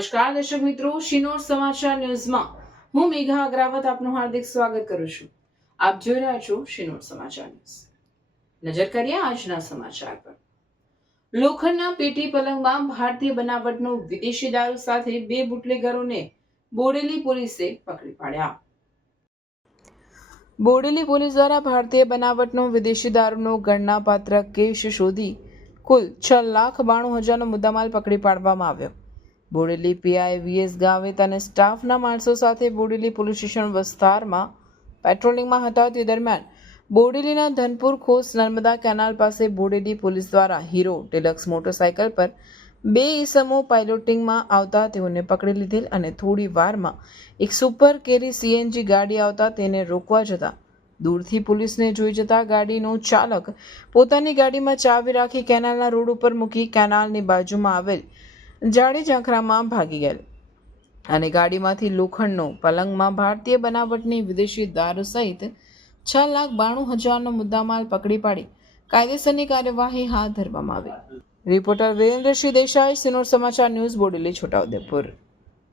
નમસ્કાર દર્શક મિત્રો, શિનોર સમાચાર ન્યૂઝમાં હું મેઘા અગ્રાવત આપનું હાર્દિક સ્વાગત કરું છું. આપ જોઈ રહ્યા છો શિનોર સમાચાર ન્યૂઝ. નજર કરીએ આજના સમાચાર પર. લોખંડના પેટી પલંગમાં ભારતીય બનાવટનો વિદેશી દારૂ સાથે 2 બુટલેગરોને બોડેલી પોલીસે પકડી પાડ્યા. બોડેલી પોલીસ દ્વારા ભારતીય બનાવટનો વિદેશી દારૂનો ગણનાપાત્ર કેસ શોધી કુલ 6,92,000નો મુદ્દામાલ પકડી પાડવામાં આવ્યો. બોડેલી પીઆઈ વીએસ ગાવિત અને સ્ટાફના માણસો સાથે બોડેલી પોલીસ સ્ટેશન વિસ્તારમાં પેટ્રોલિંગમાં હતા. તે દરમિયાન બોડેલીના ધનપુર ખોસ નર્મદા કેનાલ પાસે બોડેલી પોલીસ દ્વારા હીરો ડિલક્સ મોટરસાયકલ પર 2 ઈસમો પાયલોટિંગમાં આવતા તેઓને પકડી લીધેલ અને થોડી વારમાં એક સુપર કેરી સીએનજી ગાડી આવતા તેને રોકવા જતા દૂરથી પોલીસને જોઈ જતા ગાડીનો ચાલક પોતાની ગાડીમાં ચાવી રાખી કેનાલના રોડ ઉપર મૂકી કેનાલની બાજુમાં આવેલ જાડી ઝાંખરામાં ભાગી ગયેલ અને ગાડીમાંથી લોખંડનો પલંગમાં ભારતીય બનાવટની વિદેશી દારૂ સહિત 6,92,000નો મુદ્દામાલ પકડી પાડી કાયદેસરની કાર્યવાહી હાથ ધરવામાં આવી. રિપોર્ટર વિરેન્દ્રસિંહ દેસાઈ, સિનોર સમાચાર ન્યૂઝ, બોડેલી, છોટાઉદેપુર.